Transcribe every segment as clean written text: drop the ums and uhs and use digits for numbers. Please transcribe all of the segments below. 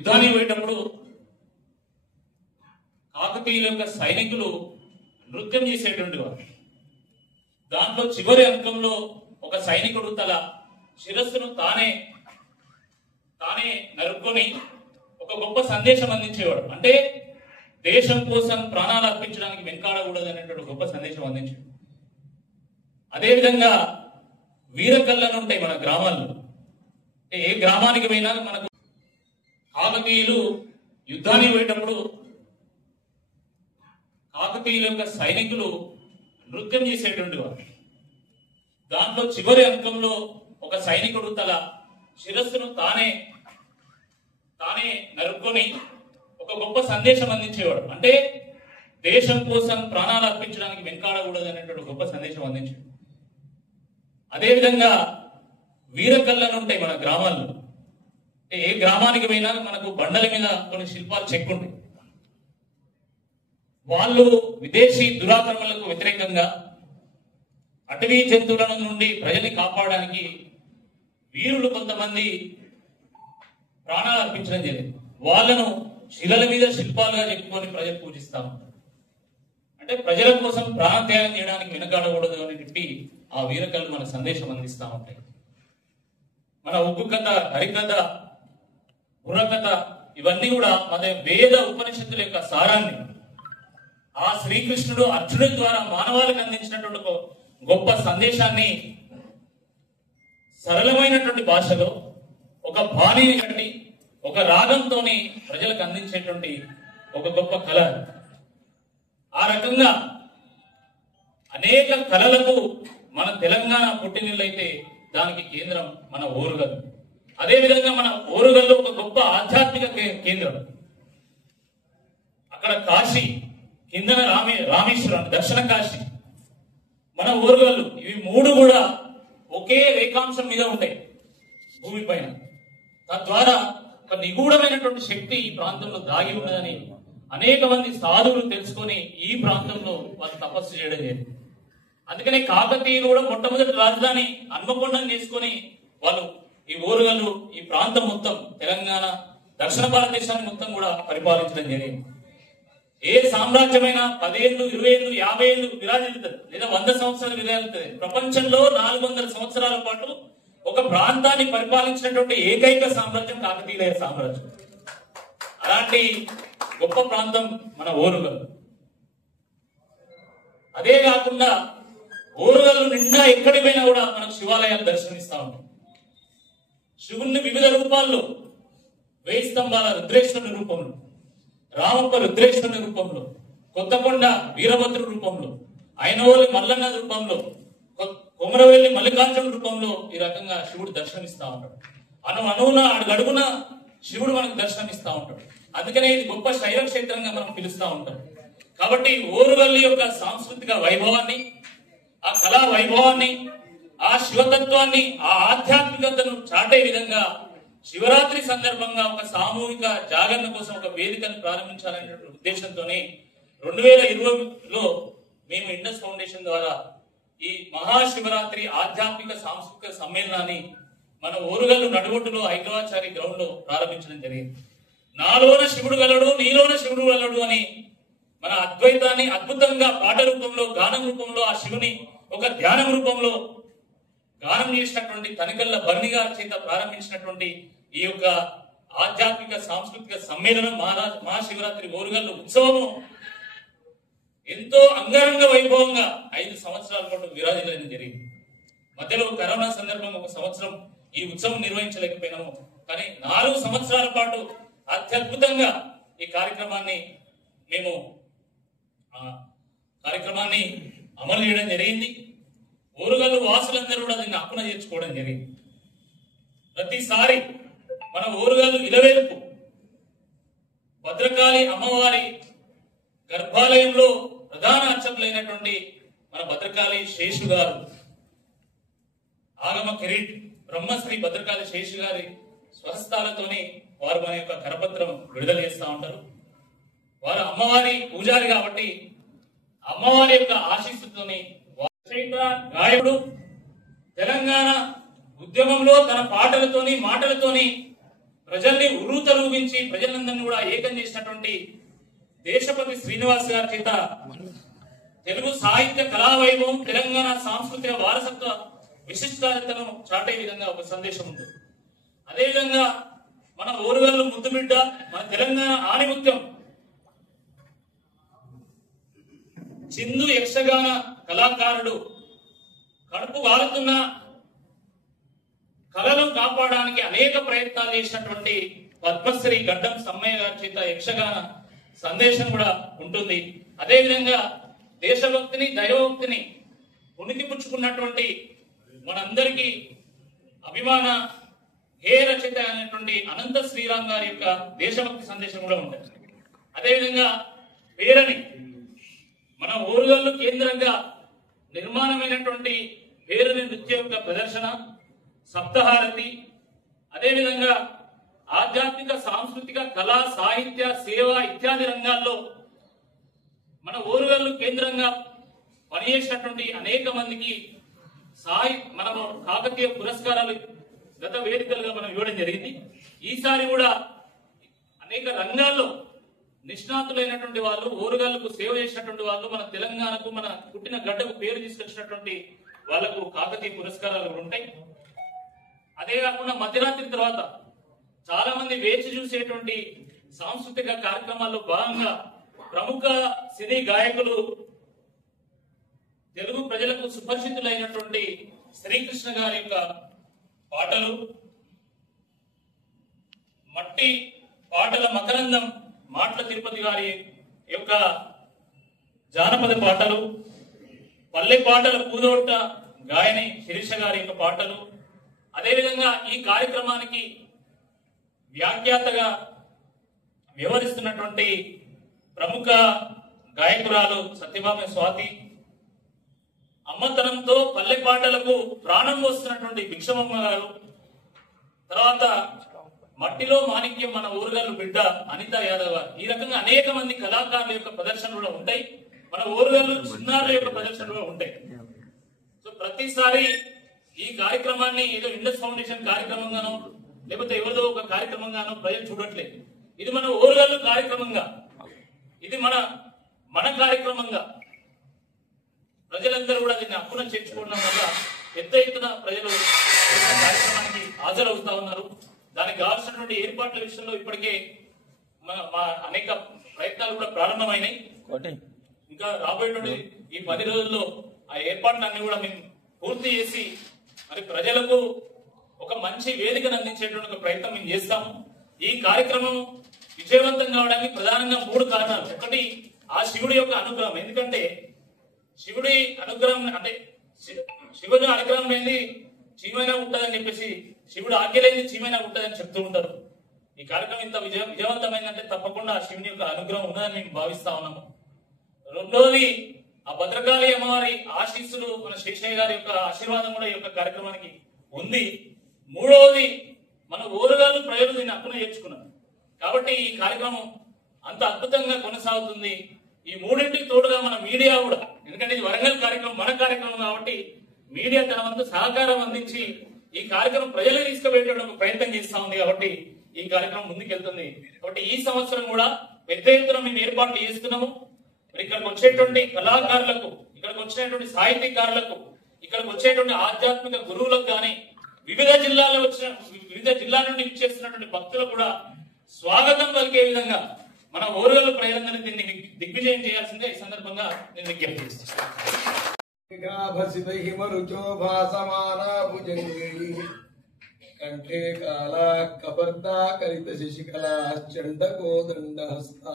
యుద్ధానికి పోయేటప్పుడు కాకతీయుల యొక్క సైనికులు నృత్యం చేసేటువంటి వారు. దాంట్లో చివరి అంకంలో ఒక సైనికుడు తన శిరస్సును తానే నరుక్కొని ఒక గొప్ప సందేశం అందించేవాడు. అంటే దేశం కోసం ప్రాణాలు అర్పించడానికి వెనకాడకూడదు అనేటువంటి గొప్ప సందేశం అందించాడు. అదేవిధంగా వీరకళ్ళను ఉంటాయి మన గ్రామాల్లో. ఏ గ్రామానికి పోయినా మనకు కాకతీయులు యుద్ధానికి పోయేటప్పుడు కాకతీయుల యొక్క సైనికులు నృత్యం చేసేటువంటి వారు. దాంట్లో చివరి అంకంలో ఒక సైనికుడు తన శిరస్సును తానే నరుక్కొని ఒక గొప్ప సందేశం అందించేవాడు. అంటే దేశం కోసం ప్రాణాలు అర్పించడానికి వెనకాడకూడదు అనేటువంటి గొప్ప సందేశం అందించాడు. అదేవిధంగా వీరకళ్ళను ఉంటాయి మన గ్రామాల్లో. ఏ గ్రామానికి పోయినా మనకు బండల మీద కొన్ని శిల్పాలు చెక్కుంటాయి. వాళ్ళు విదేశీ దురాక్రమణలకు వ్యతిరేకంగా అటవీ జంతువుల నుండి ప్రజల్ని కాపాడడానికి వీరులు కొంతమంది ప్రాణాలు అర్పించడం జరిగింది. వాళ్ళను శిలల మీద శిల్పాలుగా చెప్పుకొని ప్రజలు పూజిస్తాం. అంటే ప్రజల కోసం ప్రాణత్యాగం చేయడానికి వెనకాడకూడదు అని చెప్పి ఆ వీరకళ్ళు మన సందేశం అందిస్తా ఉంటాయి. మన ఉగ్గు కథ, హరికథ, బుర్రకథ ఇవన్నీ కూడా మన వేద ఉపనిషత్తుల యొక్క సారాన్ని ఆ శ్రీకృష్ణుడు అర్జునుడి ద్వారా మానవాళికి అందించినటువంటి గొప్ప సందేశాన్ని సరళమైనటువంటి భాషలో ఒక బాణీని కట్టి ఒక రాగంతోని ప్రజలకు అందించేటువంటి ఒక గొప్ప కళ. ఆ రకంగా అనేక కళలకు మన తెలంగాణ పుట్టినిల్లైతే దానికి కేంద్రం మన ఓరుగల్లు. అదేవిధంగా మన ఓరుగల్లు ఒక గొప్ప ఆధ్యాత్మిక కేంద్రం. అక్కడ కాశీ, కిందన రామేశ్వరం, దక్షిణ కాశీ, మన ఓరుగల్లు, ఇవి మూడు కూడా ఒకే రేఖాంశం మీద ఉంటాయి భూమి పైన. తద్వారా ఒక నిగూఢమైనటువంటి శక్తి ఈ ప్రాంతంలో దాగి ఉన్నదని అనేక మంది సాధువులు తెలుసుకొని ఈ ప్రాంతంలో వాళ్ళు తపస్సు చేయడం జరిగింది. అందుకనే కాకతీయులు కూడా మొట్టమొదటి రాజధాని హన్మకొండని చేసుకొని వాళ్ళు ఈ ఓరుగల్లు, ఈ ప్రాంతం మొత్తం తెలంగాణ, దక్షిణ భారతదేశాన్ని మొత్తం కూడా పరిపాలించడం జరిగింది. ఏ సామ్రాజ్యమైనా 10 ఏళ్ళు, 20 ఏళ్ళు, 50 ఏళ్ళు విరాజిల్లుతుంది, లేదా 100 సంవత్సరాలు విరాజిల్లుతుంది. ప్రపంచంలో 400 సంవత్సరాల పాటు ఒక ప్రాంతాన్ని పరిపాలించినటువంటి ఏకైక సామ్రాజ్యం కాకతీయుల సామ్రాజ్యం. అలాంటి గొప్ప ప్రాంతం మన ఓరుగల్లు. అదే కాకుండా ఓరుగల్లు నిండా ఎక్కడికి పోయినా కూడా మనకు శివాలయాలు దర్శనమిస్తా ఉంటాం. శివుణ్ణి వివిధ రూపాల్లో, 1000 స్తంభాల రుద్రేశ్వరుని రూపంలో, రామప్ప రుద్రేశ్వరుని రూపంలో, కొత్తకొండ వీరభద్రుడి రూపంలో, ఐనవోలి మల్లన్న రూపంలో, కొమరవెల్లి మల్లికార్జున రూపంలో ఈ రకంగా శివుడు దర్శనమిస్తా ఉంటాడు. అణువున అడుగడుగున శివుడు మనకు దర్శనమిస్తా ఉంటాడు. అందుకనే ఇది గొప్ప శైవ క్షేత్రంగా మనం పిలుస్తా ఉంటాం. కాబట్టి ఓరుగల్లు యొక్క సాంస్కృతిక వైభవాన్ని, ఆ కళా వైభవాన్ని, ఆ శివతత్వాన్ని, ఆ ఆధ్యాత్మికతను చాటే విధంగా శివరాత్రి సందర్భంగా ఒక సామూహిక జాగరణ కోసం ఒక వేదికను ప్రారంభించాలనే ఉద్దేశంతోనే 2020లో మేము ఇండస్ ఫౌండేషన్ ద్వారా ఈ మహాశివరాత్రి ఆధ్యాత్మిక సాంస్కృతిక సమ్మేళనాన్ని మన ఓరుగల్లు నడుగొట్టులో ఐకవాచారి గ్రౌండ్ లో ప్రారంభించడం జరిగింది. నాలోన శివుడు గలడు, నీలోన శివుడు గలడు అని మన అద్వైతాన్ని అద్భుతంగా పాట రూపంలో, గానం రూపంలో, ఆ శివుని ఒక ధ్యానం రూపంలో గానం చేసినటువంటి తనికల్ల బర్ణిగా చేత ప్రారంభించినటువంటి ఈ యొక్క ఆధ్యాత్మిక సాంస్కృతిక సమ్మేళనం మహాశివరాత్రి ఓరుగల్లు ఉత్సవము ఎంతో అంగరంగ వైభవంగా 5 సంవత్సరాల పాటు విరాజిల్లడం జరిగింది. మధ్యలో కరోనా సందర్భంగా 1 సంవత్సరం ఈ ఉత్సవం నిర్వహించలేకపోయినాము. కానీ 4 సంవత్సరాల పాటు అత్యద్భుతంగా ఈ కార్యక్రమాన్ని అమలు చేయడం జరిగింది. ఓరుగల్లు వాసులందరూ కూడా దీన్ని హక్కున చేర్చుకోవడం జరిగింది. ప్రతిసారి మన ఓరుగల్లు ఇలవేలుపు భద్రకాళి అమ్మవారి గర్భాలయంలో ప్రధాన అర్చకులైనటువంటి మన భద్రకాళి శేషు గారు, ఆగమ కిరీట్ బ్రహ్మశ్రీ భద్రకాళి శేషు గారి స్వహస్తాలతోని వారు మన యొక్క కరపత్రం విడుదల చేస్తూ ఉంటారు. వారు అమ్మవారి పూజారి కాబట్టి అమ్మవారి యొక్క ఆశీస్సుతోని గాయకుడు తెలంగాణ ఉద్యమంలో తన పాటలతోని మాటలతోని ప్రజల్ని ఉర్రూతలూగించి ప్రజలందరినీ కూడా ఏకం చేసినటువంటి దేశపతి శ్రీనివాస్ గారి చేత తెలుగు సాహిత్య కళావైభవం, తెలంగాణ సాంస్కృతిక వారసత్వ విశిష్టతను చాటే విధంగా ఒక సందేశం ఉంది. అదేవిధంగా మన ఓరుగల్లు ముద్దుబిడ్డ, మన తెలంగాణ ఆణిముత్యం చిందు యక్షగాన కళాకారుడు కడుపు కాలుతున్న కళలను కాపాడడానికి అనేక ప్రయత్నాలు చేసినటువంటి పద్మశ్రీ గడ్డం సమ్మయ్య గారి చేత యక్షగాన సందేశం కూడా ఉంటుంది. అదేవిధంగా దేశభక్తిని, దైవభక్తిని పుణికిపుచ్చుకున్నటువంటి మనందరికీ అభిమాన హే రచయిత అయినటువంటి అనంత శ్రీరామ్ గారి యొక్క దేశభక్తి సందేశం కూడా ఉంటుంది. అదేవిధంగా పేరని మన ఓరుగల్లు కేంద్రంగా నిర్మాణమైనటువంటి పేరని నృత్య యొక్క ప్రదర్శన, సప్తహారతి, అదేవిధంగా ఆధ్యాత్మిక, సాంస్కృతిక, కళా, సాహిత్య, సేవ ఇత్యాది రంగాల్లో మన ఓరుగల్లు కేంద్రంగా పనిచేసినటువంటి అనేక మందికి మనము కాకతీయ పురస్కారాలు గత వేదికలుగా మనం ఇవ్వడం జరిగింది. ఈసారి కూడా అనేక రంగాల్లో నిష్ణాతులైనటువంటి వాళ్ళు, ఓరుగల్లుకు సేవ చేసినటువంటి వాళ్ళు, మన తెలంగాణకు, మన పుట్టిన గడ్డకు పేరు తీసుకొచ్చినటువంటి వాళ్లకు కాకతీయ పురస్కారాలు ఉంటాయి. అదే కాకుండా మధ్యరాత్రి తర్వాత చాలా మంది వేచి చూసేటువంటి సాంస్కృతిక కార్యక్రమాల్లో భాగంగా ప్రముఖ సినీ గాయకులు, తెలుగు ప్రజలకు సుపరిచితులైనటువంటి శ్రీకృష్ణ గారి యొక్క పాటలు, మట్టి పాటల మకరందం మాటల తిరుపతి గారి యొక్క జానపద పాటలు, పల్లె పాటల పూదోట గాయని శిరీష గారి యొక్క పాటలు, అదేవిధంగా ఈ కార్యక్రమానికి వ్యాఖ్యాతగా వ్యవహరిస్తున్నటువంటి ప్రముఖ గాయకురాలు సత్యభామ స్వాతి, అమ్మతనంతో పల్లె పాటలకు ప్రాణం పోస్తున్నటువంటి భిక్షమమ్మ గారు, తర్వాత మట్టిలో మాణిక్యం మన ఓరుగల్లు బిడ్డ అనిత యాదవ్ గారు. ఈ రకంగా అనేక మంది కళాకారుల యొక్క ప్రదర్శనలు కూడా ఉంటాయి. మన ఓరుగల్లు చిన్నారుల యొక్క ప్రదర్శనలు కూడా ఉంటాయి. సో ప్రతిసారి ఈ కార్యక్రమాన్ని ఏదో ఇండస్ ఫౌండేషన్ కార్యక్రమంగానో లేకపోతే ఎవరిదో ఒక కార్యక్రమంగానో ప్రజలు చూడట్లేదు. ఇది మన ఓరుగల్లు కార్యక్రమంగా, ఇది మన కార్యక్రమంగా ప్రజలందరూ కూడా దీన్ని అప్పున చేర్చుకోవడం వల్ల పెద్ద ఎత్తున ప్రజలు కార్యక్రమానికి హాజరవుతా ఉన్నారు. దానికి కావాల్సినటువంటి ఏర్పాట్ల విషయంలో ఇప్పటికే మా అనేక ప్రయత్నాలు కూడా ప్రారంభమైనాయి. ఇంకా రాబోయేటువంటి ఈ 10 రోజుల్లో ఆ ఏర్పాట్లన్నీ కూడా మేము పూర్తి చేసి మరి ప్రజలకు ఒక మంచి వేదికను అందించేటువంటి ఒక ప్రయత్నం మేము చేస్తాము. ఈ కార్యక్రమం విజయవంతం కావడానికి ప్రధానంగా 3 కారణాలు. ఒకటి, ఆ శివుడి యొక్క అనుగ్రహం. ఎందుకంటే శివుడి అనుగ్రహం అంటే శివుడి అనుగ్రహం లేని చీమైనా ఉంటుందని చెప్పేసి, శివుడు ఆజ్ఞ లేని చీమైనా ఉంటుందని చెప్తూ ఉంటారు. ఈ కార్యక్రమం ఇంత విజయవంతమైందంటే తప్పకుండా ఆ శివుని యొక్క అనుగ్రహం ఉన్నదని మేము భావిస్తా ఉన్నాము. రెండోది, ఆ భద్రకాళి అమ్మవారి ఆశీస్సులు, మన శేషయ్య గారి యొక్క ఆశీర్వాదం కూడా ఈ యొక్క కార్యక్రమానికి ఉంది. మూడవది, మన ఓరుగల్లు ప్రజలు దీన్ని హక్కున చేర్చుకున్నారు కాబట్టి ఈ కార్యక్రమం అంత అద్భుతంగా కొనసాగుతుంది. ఈ మూడింటికి తోడుగా మన మీడియా కూడా, ఎందుకంటే ఇది వరంగల్ కార్యక్రమం, మన కార్యక్రమం కాబట్టి మీడియా తన వంతు సహకారం అందించి ఈ కార్యక్రమం ప్రజలకు తీసుకువెళ్ళడానికి ప్రయత్నం చేస్తా ఉంది. కాబట్టి ఈ కార్యక్రమం ముందుకెళ్తుంది. కాబట్టి ఈ సంవత్సరం కూడా పెద్ద ఎత్తున మేము ఏర్పాట్లు చేస్తున్నాము. ఇక్కడికి వచ్చేటువంటి కళాకారులకు, ఇక్కడికి వచ్చేటువంటి సాహితీకారులకు, ఇక్కడికి వచ్చేటువంటి ఆధ్యాత్మిక గురువులకు కానీ, వివిధ జిల్లాల నుండి ఇచ్చేస్తున్నటువంటి భక్తులకు కూడా స్వాగతం పలికే విధంగా మన ఓరుగల్లు ప్రజలందరినీ దీన్ని దిగ్విజయం చేయాల్సిందే ఈ సందర్భంగా నేను విజ్ఞప్తి చేస్తున్నాను. కంఠే కాలా కబర్దా కలిత శశికళా చండకోదండహస్తా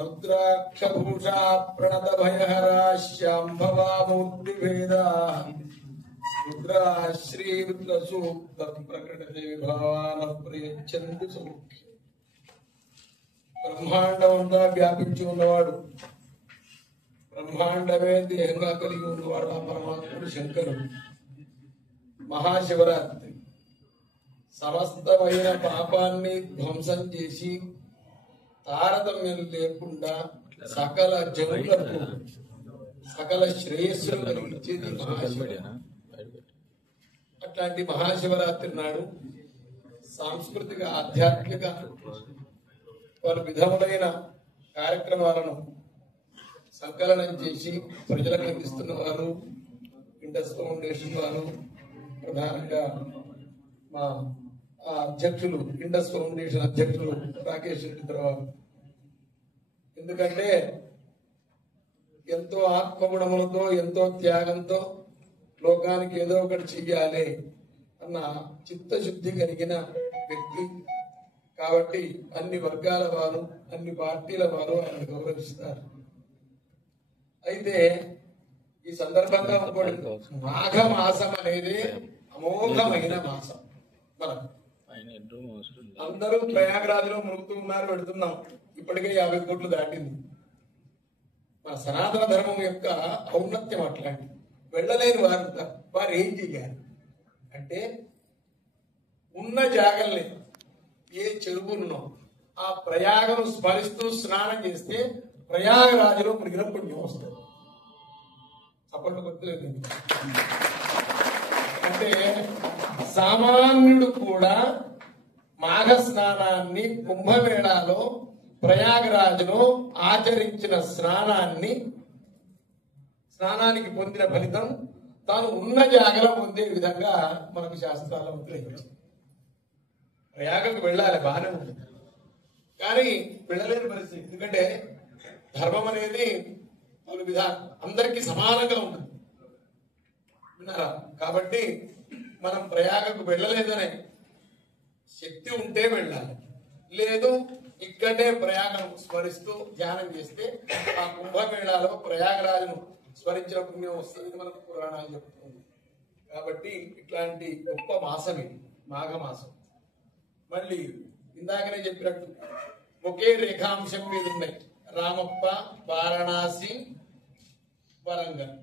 రుద్రాక్షభూషా ప్రణత భయహరా శాంభవా మూర్తిభేదా రుద్రా శ్రీ రుద్ర సూక్త ప్రకటతే భావాన ప్రయచ్చంది సౌఖ్యం. బ్రహ్మాండం అంతా వ్యాపించి ఉన్నవాడు, బ్రహ్మాండమే దేహంగా కలిగి ఉన్నవాడు ఆ పరమాత్ముడు శంకరుడు. మహాశివరాత్రి సమస్తమైన పాపాన్ని ధ్వంసం చేసి తారతమ్యం లేకుండా సకల జనులకు సకల శ్రేయస్సులు కలిగించేది మహాశివుడు. అట్లాంటి మహాశివరాత్రి నాడు సాంస్కృతిక ఆధ్యాత్మిక పలు విధములైన కార్యక్రమాలను సంకలనం చేసి ప్రజలకు అందిస్తున్న వారు ఇండస్ ఫౌండేషన్ వారు, ప్రధానంగా మా అధ్యక్షులు ఇండస్ ఫౌండేషన్ అధ్యక్షులు రాకేష్ రెడ్డి తర్వాత. ఎందుకంటే ఎంతో ఆత్మగుణములతో ఎంతో త్యాగంతో లోకానికి ఏదో ఒకటి చెయ్యాలి అన్న చిత్తశుద్ధి కలిగిన వ్యక్తి కాబట్టి అన్ని వర్గాల వారు అన్ని పార్టీల వారు ఆయన గౌరవిస్తారు. అయితే ఈ సందర్భంగా ఇంకోటి, మాఘ మాసం అనేది అమోఘమైన మాసం. మనం అందరూ ప్రయాగరాజులో మునుగుతూ ఉన్నారు, పెడుతున్నాం. ఇప్పటికే 50 కోట్లు దాటింది. మన సనాతన ధర్మం యొక్క ఔన్నత్యం అట్లాంటి. వెళ్ళలేని వారు ఏం చెయ్యాలి అంటే, ఉన్న జాగల్ని ఏ చెరువులున్నో ఆ ప్రయాగను స్మరిస్తూ స్నానం చేస్తే ప్రయాగరాజులో మునిగిన పుణ్యం వస్తుంది. అప్పట్లో గుర్తులేదు. అంటే సామాన్యుడు కూడా మాఘ స్నానాన్ని కుంభమేళాలో ప్రయాగరాజులో ఆచరించిన స్నానానికి పొందిన ఫలితం తాను ఉన్న జాగలో పొందే విధంగా మనకు శాస్త్రాల్లో ఉద్రేకించింది. ప్రయాగకు వెళ్ళాలి, బాగానే ఉంటుంది, కానీ వెళ్ళలేని పరిస్థితి. ఎందుకంటే ధర్మం అనేది పలు విధాలు అందరికీ సమానంగా ఉంటుంది, విన్నారా? కాబట్టి మనం ప్రయాగకు వెళ్ళలేదనే శక్తి ఉంటే వెళ్ళాలి, లేదు ఇక్కడే ప్రయాగం స్మరిస్తూ ధ్యానం చేస్తే ఆ కుంభమేళాలో ప్రయాగరాజును స్మరించిన పుణ్యం వస్తుంది, మనకు పురాణాలు చెప్తుంది. కాబట్టి ఇట్లాంటి గొప్ప మాసం ఇది మాఘమాసం. మళ్ళీ ఇందాకనే చెప్పినట్టు ఒకే రేఖాంశం మీద ఉన్నాయి రామప్ప, వారణాసి, వరంగల్.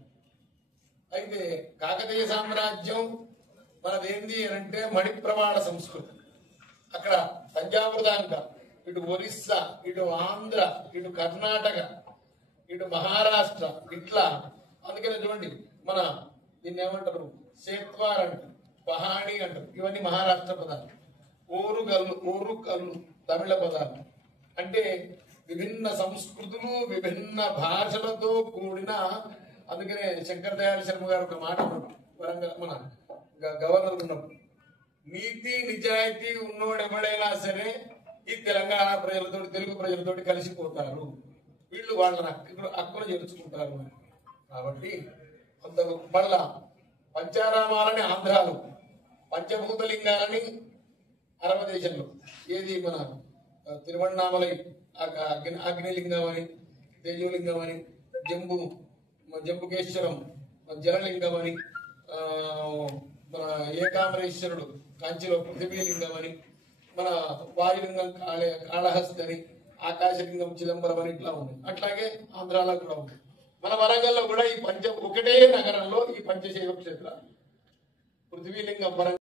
అయితే కాకతీయ సామ్రాజ్యం మనదేంది అంటే మణిప్రవాళ సంస్కృతి. అక్కడ తంజావూరు దాకా ఇటు ఒరిస్సా, ఇటు ఆంధ్ర, ఇటు కర్ణాటక, ఇటు మహారాష్ట్ర, ఇట్లా. అందుకనే చూడండి, మన దీన్ని ఏమంటారు, సేత్వార్ అంటారు, పహాణి అంటారు, ఇవన్నీ మహారాష్ట్ర పదాలు. ఓరు కల్లు తమిళ పదాలు. అంటే విభిన్న సంస్కృతులు విభిన్న భాషలతో కూడిన. అందుకనే శంకర్ దయాళ శర్మ గారు ఒక మాట అన్నారు వరంగల్ మన గవర్నర్ ఉన్నప్పుడు, నీతి నిజాయితీ ఉన్నోడు ఎవడైనా సరే ఈ తెలంగాణ ప్రజలతో తెలుగు ప్రజలతోటి కలిసిపోతారు, వీళ్ళు వాళ్ళని హక్కును చేర్చుకుంటారు. కాబట్టి అంత మళ్ళా పంచారామాలని ఆంధ్రాలో, పంచభూతలింగాలని అరవ దేశంలో, ఏది మన తిరువణ్ణామలై అగ్నిలింగం అని, తేజోలింగం అని, జంబుకేశ్వరం జలలింగం అని, మన ఏకాంబరేశ్వరుడు కంచిలో పృథివీలింగం అని, మన వాయులింగం కాళహస్తి అని, ఆకాశలింగం చిదంబరం అని ఇట్లా ఉంది. అట్లాగే ఆంధ్రాలో కూడా ఉంది. మన వరంగల్లో కూడా ఈ ఒకటే నగరంలో ఈ పంచశైవ క్షేత్రాలు, పృథివీలింగం వరంగల్.